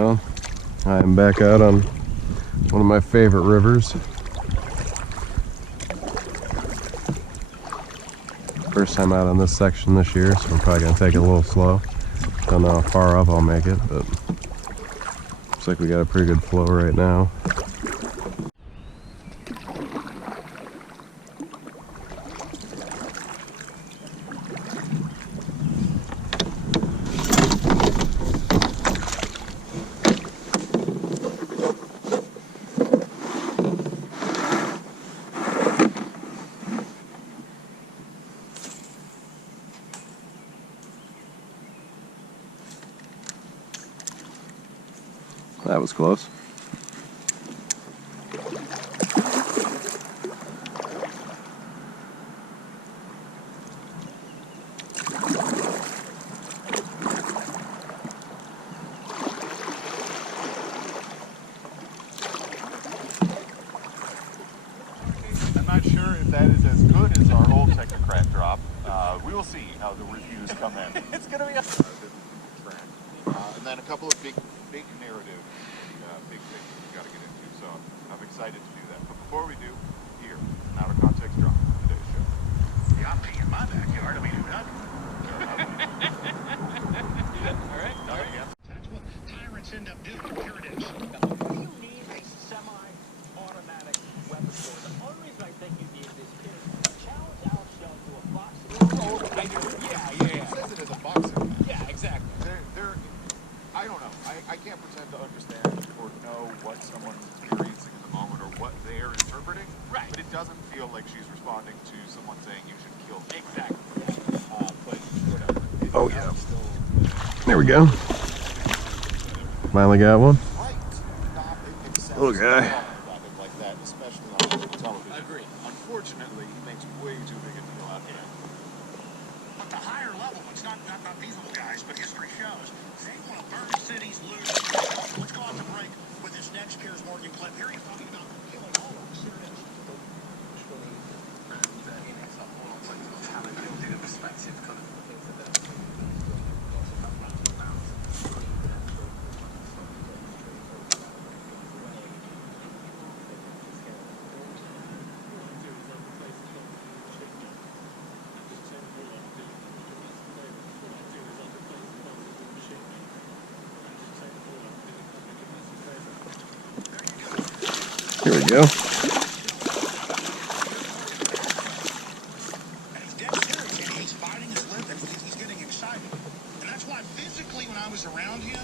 Well, I'm back out on one of my favorite rivers. First time out on this section this year, so I'm probably going to take it a little slow. Don't know how far up I'll make it, but looks like we got a pretty good flow right now. That was close. I'm not sure if that is as good as our old Technocrat drop. We will see how the reviews come in. It's going to be a and then a couple of big narrative, big things we got to get into. So I'm excited to do that. But before we do, here, an out of context drop for today's show. Yeah, I'm peeing in my backyard. I mean, who doesn't? All right. That's what tyrants end up doing. Here it is. You need a semi-automatic weapon for it. The only reason I think you need this is challenge ourselves to a boxing. Oh, I do. Yeah. It says it as a boxing. Yeah, exactly. I don't know. I can't pretend to understand or know what someone's experiencing in the moment or what they're interpreting. Right. But it doesn't feel like she's responding to someone saying you should kill me. Exactly. But whatever. Oh yeah. There we go. Finally got one. Little guy. Like that, especially on television. Agreed. Unfortunately, he makes way too big a deal out of it. But the higher level, it's not these little guys, but history shows, they want to burn cities, loot. Let's go off the break with this next Piers Morgan clip. Here he's talking about killing all of us. Here it is. Here we go. And he's dead serious, and he's fighting his live, and he's getting excited. And that's why physically when I was around him,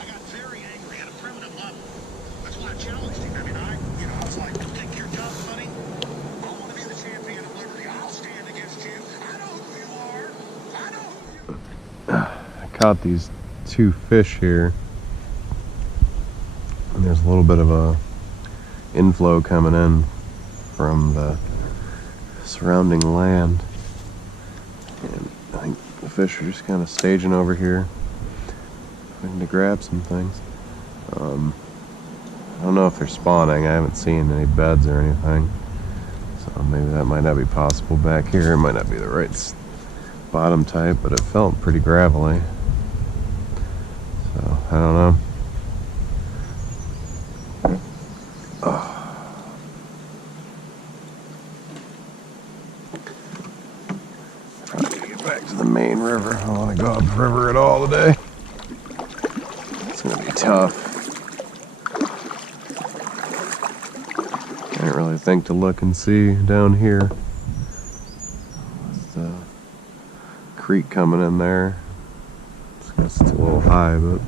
I got very angry at a primitive level. That's why I challenged him. I mean, I was like, think you're tough, buddy? I want to be the champion of liberty. I'll stand against you. I know who you are. I know who you are. I caught these two fish here. And there's a little bit of a inflow coming in from the surrounding land, and I think the fish are just kind of staging over here trying to grab some things. I don't know if they're spawning. I haven't seen any beds or anything, so maybe that might not be possible back here. It might not be the right bottom type, but it felt pretty gravelly, so I don't know. Back to the main river. I don't want to go upriver at all today. It's going to be tough. I didn't really think to look and see down here. With the creek coming in there. I guess it's a little high, but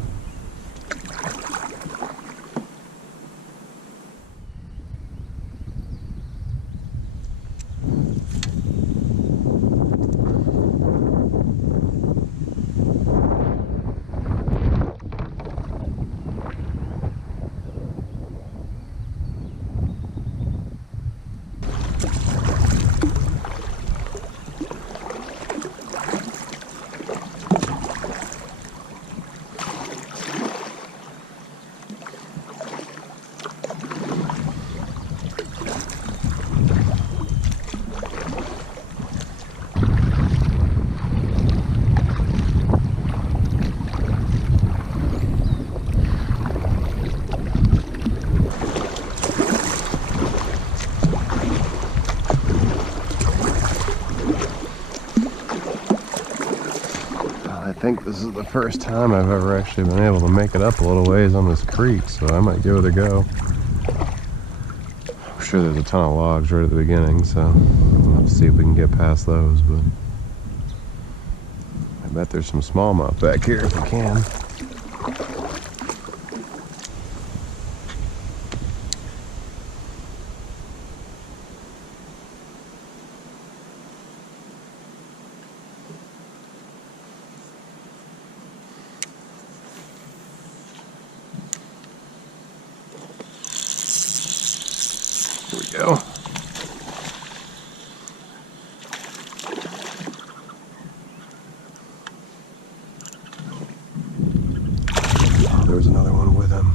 think this is the first time I've ever actually been able to make it up a little ways on this creek, so I might give it a go. I'm sure there's a ton of logs right at the beginning, so we'll have to see if we can get past those, but I bet there's some smallmouth back here if we can. Here we go. Oh, there was another one with him.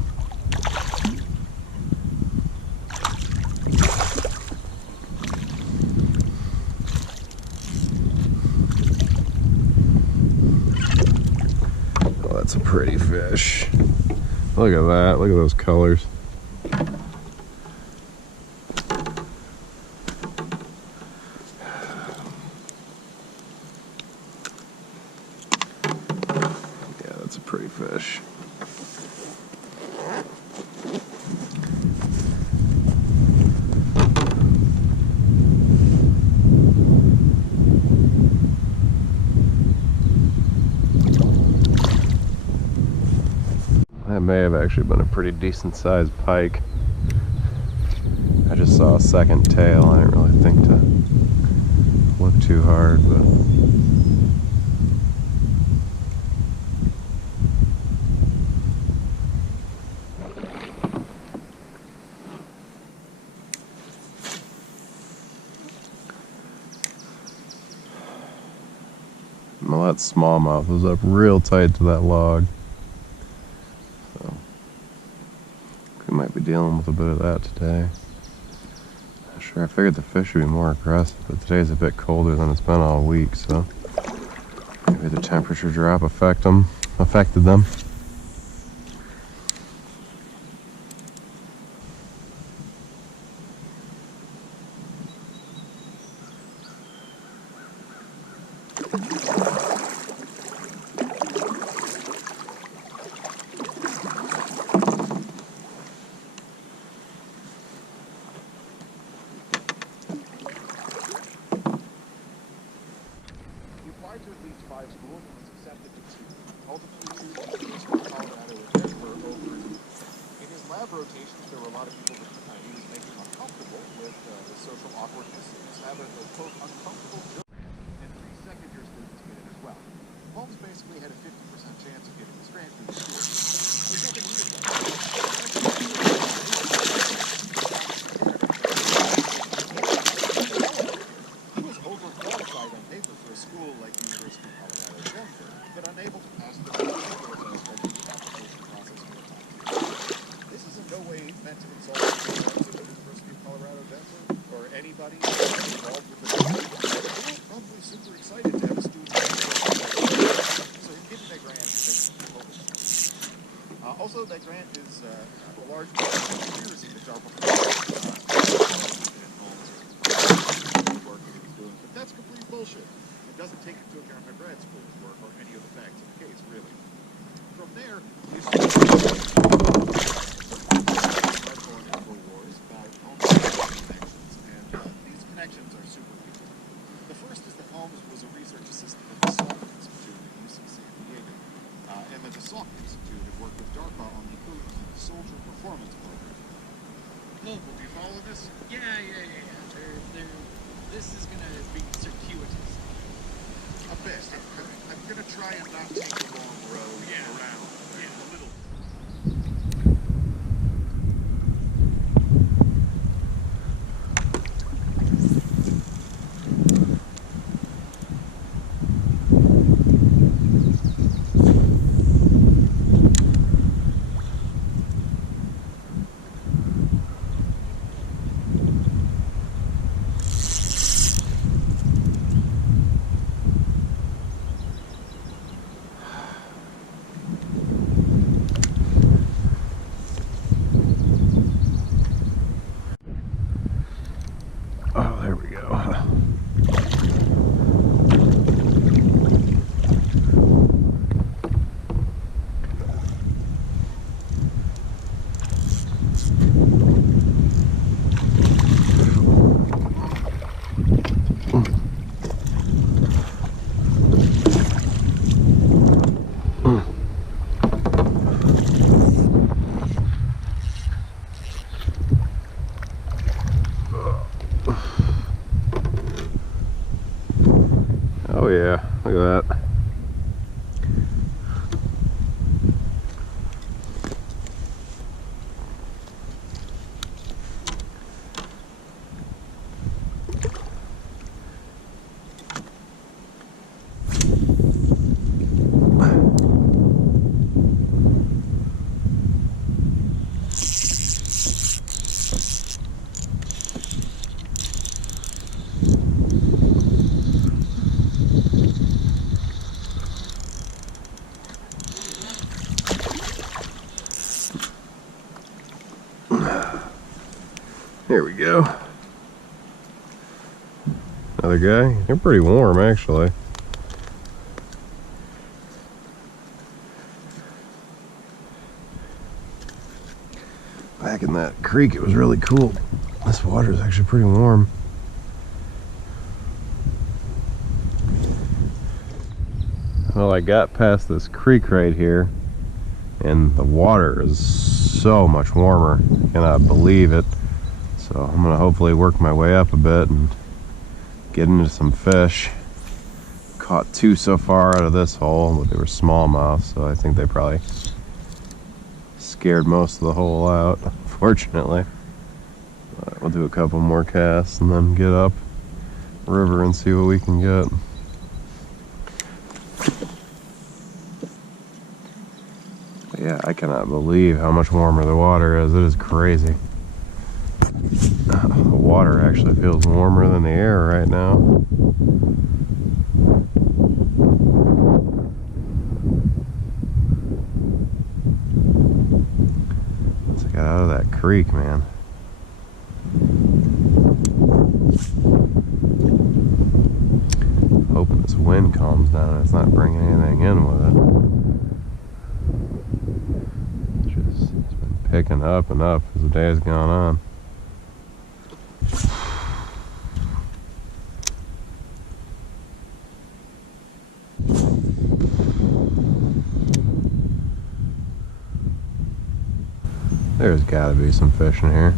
Oh, that's a pretty fish. Look at that. Look at those colors. That's a pretty fish. That may have actually been a pretty decent sized pike. I just saw a second tail. I didn't really think to look too hard, but well, that smallmouth was up real tight to that log. So we might be dealing with a bit of that today. Not sure, I figured the fish would be more aggressive, but today's a bit colder than it's been all week, so maybe the temperature drop affected them. He applied to at least 5 schools and was accepted to 2. Ultimately, choosing the Colorado and Denver over. In his lab rotations, there were a lot of people that he was making uncomfortable with the social awkwardness and was having a quote uncomfortable joke. And 3 second-year students get it as well. Holmes basically had a 50% chance of getting his grant through the school. There's nothing weird about it. He was overqualified on paper for a school like the University of Colorado Denver, but unable to pass the regulatory aspect of the application process for a time. This is in no way meant to insult the students of the University of Colorado Denver or anybody involved with the grant. They were probably super excited to have a student so him getting that grant is also, that grant is a large part of the conspiracy that DARPA work that he was doing, but that's complete bullshit. It doesn't take into account my grad school work or any of the facts of the case, really. From there, we started wars about Holmes' connections, and these connections are super weird. The first is that Holmes was a research assistant at the Salk Institute at UC San Diego, and that the Salk Institute had worked with DARPA on the Soldier Performance Program. Holmes, will you follow this? Yeah. This is gonna be circuitous. A bit. I'm gonna try and not take the long road around. Yeah, a little. Oh yeah, look at that. There we go. Another guy. They're pretty warm, actually. Back in that creek, it was really cool. This water is actually pretty warm. Well, I got past this creek right here, and the water is so much warmer. I cannot believe it. So I'm gonna hopefully work my way up a bit and get into some fish. Caught 2 so far out of this hole, but they were smallmouth, so I think they probably scared most of the hole out, unfortunately. But we'll do a couple more casts and then get up river and see what we can get. But yeah, I cannot believe how much warmer the water is. It is crazy. The water actually feels warmer than the air right now. Let's get out of that creek, man. Hoping this wind calms down and it's not bringing anything in with it. It's been picking up and up as the day has gone on. There's gotta be some fish in here.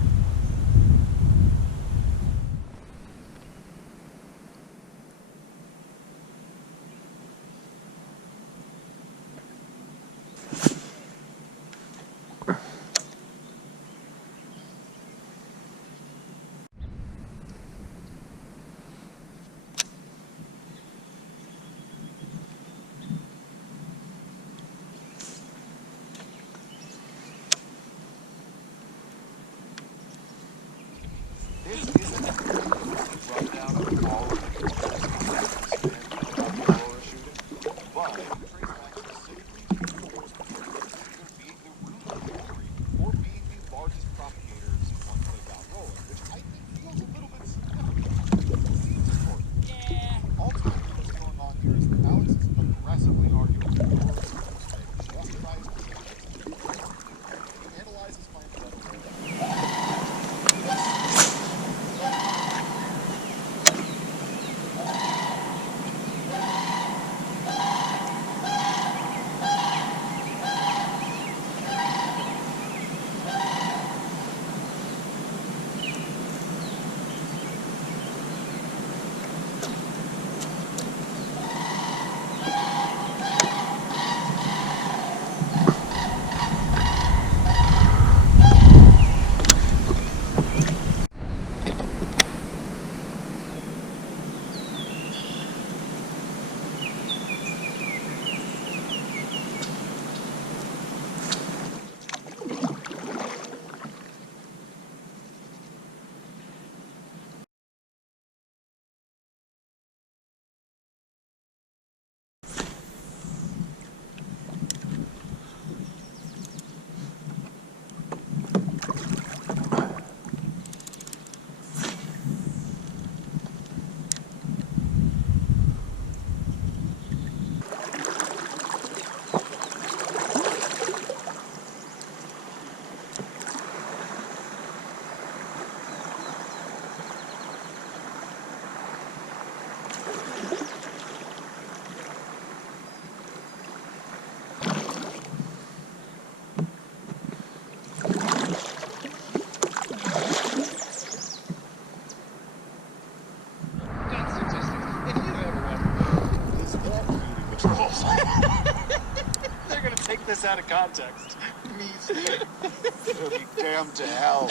this out of context. Means it'll be damned to hell.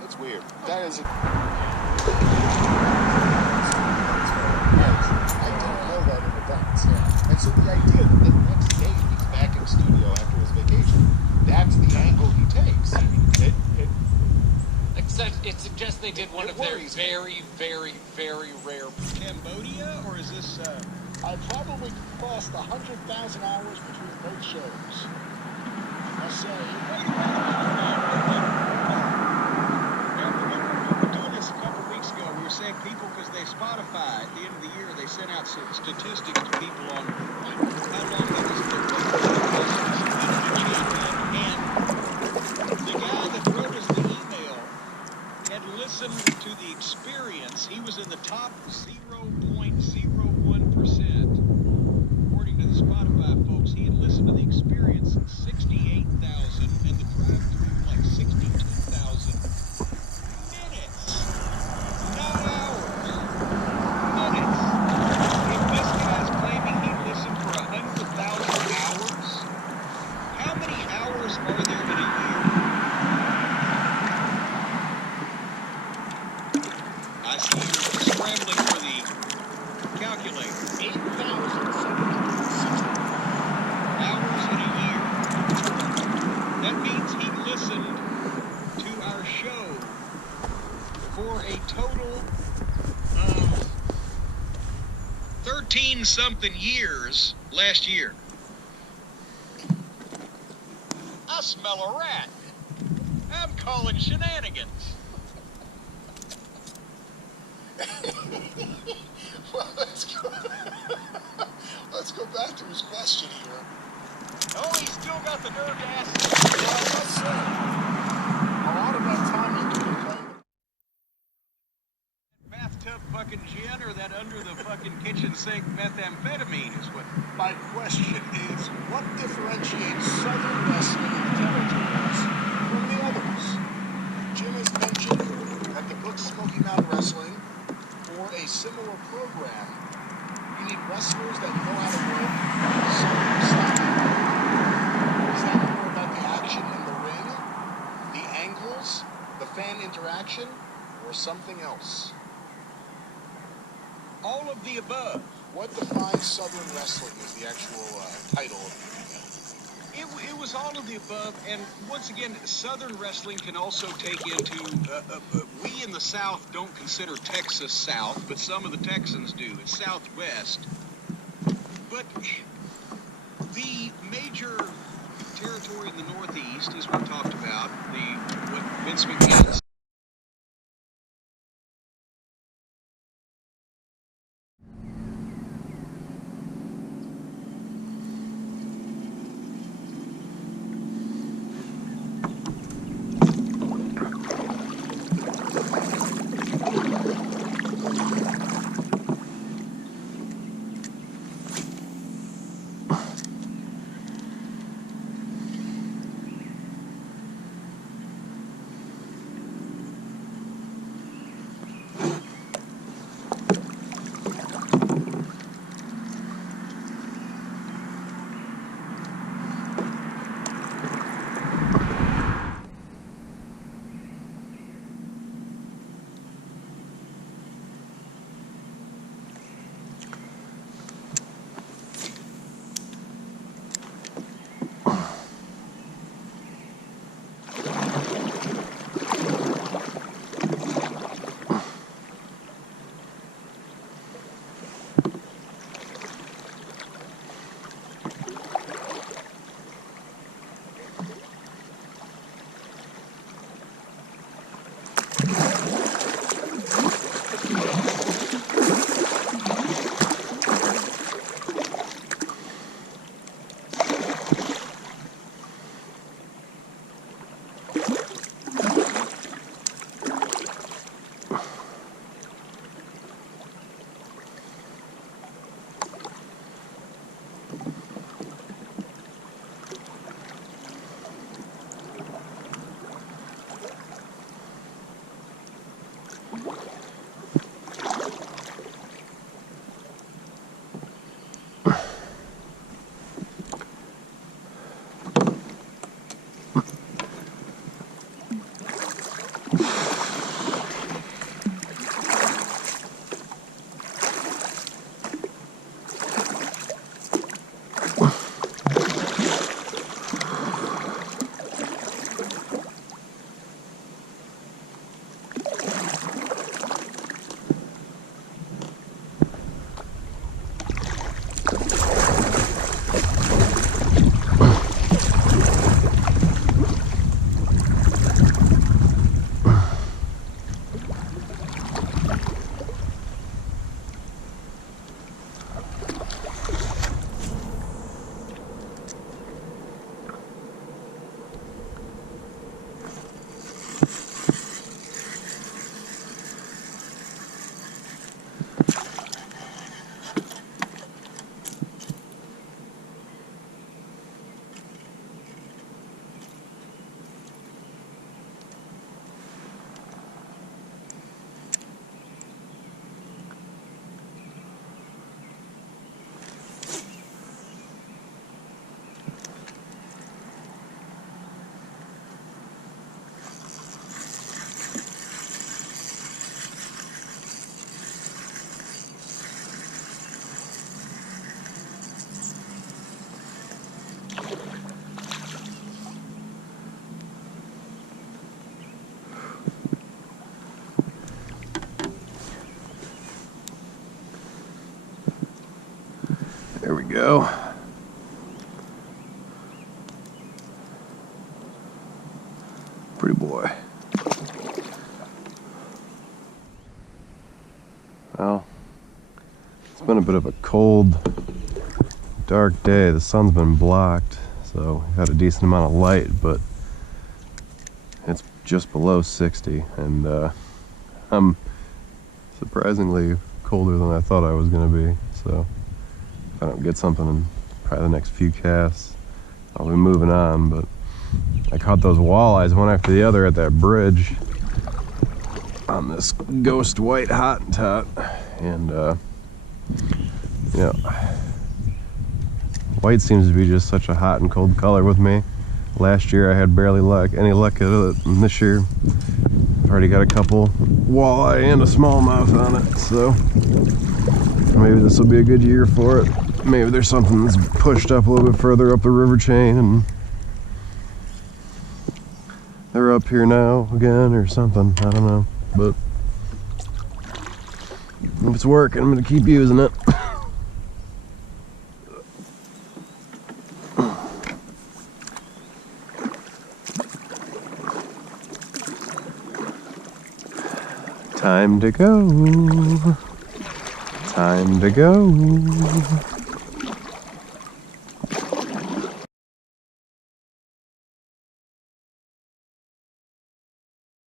That's weird. That is. I didn't know that in advance. Yeah. And so the idea that the next day he's back in studio after his vacation, that's the angle he takes. It suggests they did one of their very, very, very rare. Cambodia, or is this, I probably crossed 100,000 hours between both shows. I say, wait a minute. We were doing this a couple weeks ago. We were saying people, because they Spotify, at the end of the year, they sent out some statistics to people on how long they listened to and the guy that wrote us the email had listened to the experience. He was in the top 0.01%. According to the Spotify folks, he had listened to the experience 68,000 and the drive through like 62,000 minutes. Not hours. Minutes. If this guy's claiming he listened for 100,000 hours, how many hours are there in a year? I see you're scrambling for the calculator. 8,760 hours in a year. That means he listened to our show for a total of 13-something years last year. I smell a rat. I'm calling shenanigans. Well, let's go back to his question here. Oh, he's still got the nerve to ask. Well, I must say, a lot of that time you could have played. Bathtub fucking gin or that under the fucking kitchen sink methamphetamine is what. My question is, what differentiates Southern wrestling territories from the others? Jim has mentioned that the book Smoky Mountain Wrestling, for a similar program, you need wrestlers that know how to work Southern style. Is that more about the action in the ring, the angles, the fan interaction, or something else? All of the above. What defines Southern wrestling is the actual title of the email. It was all of the above, and once again, Southern wrestling can also take into, we in the South don't consider Texas South, but some of the Texans do. It's Southwest. But the major territory in the Northeast, as we've talked about, what Vince McMahon go. Pretty boy. Well, it's been a bit of a cold, dark day. The sun's been blocked, so we've had a decent amount of light, but it's just below 60, and I'm surprisingly colder than I thought I was going to be. So if I don't get something in probably the next few casts, I'll be moving on. But I caught those walleyes one after the other at that bridge on this ghost white hottentot, and you know, white seems to be just such a hot and cold color with me. Last year I had barely any luck at it, and this year I've already got a couple walleye and a smallmouth on it, so maybe this will be a good year for it. Maybe there's something that's pushed up a little bit further up the river chain and they're up here now again or something. I don't know, but if it's working, I'm gonna keep using it. Time to go. Time to go.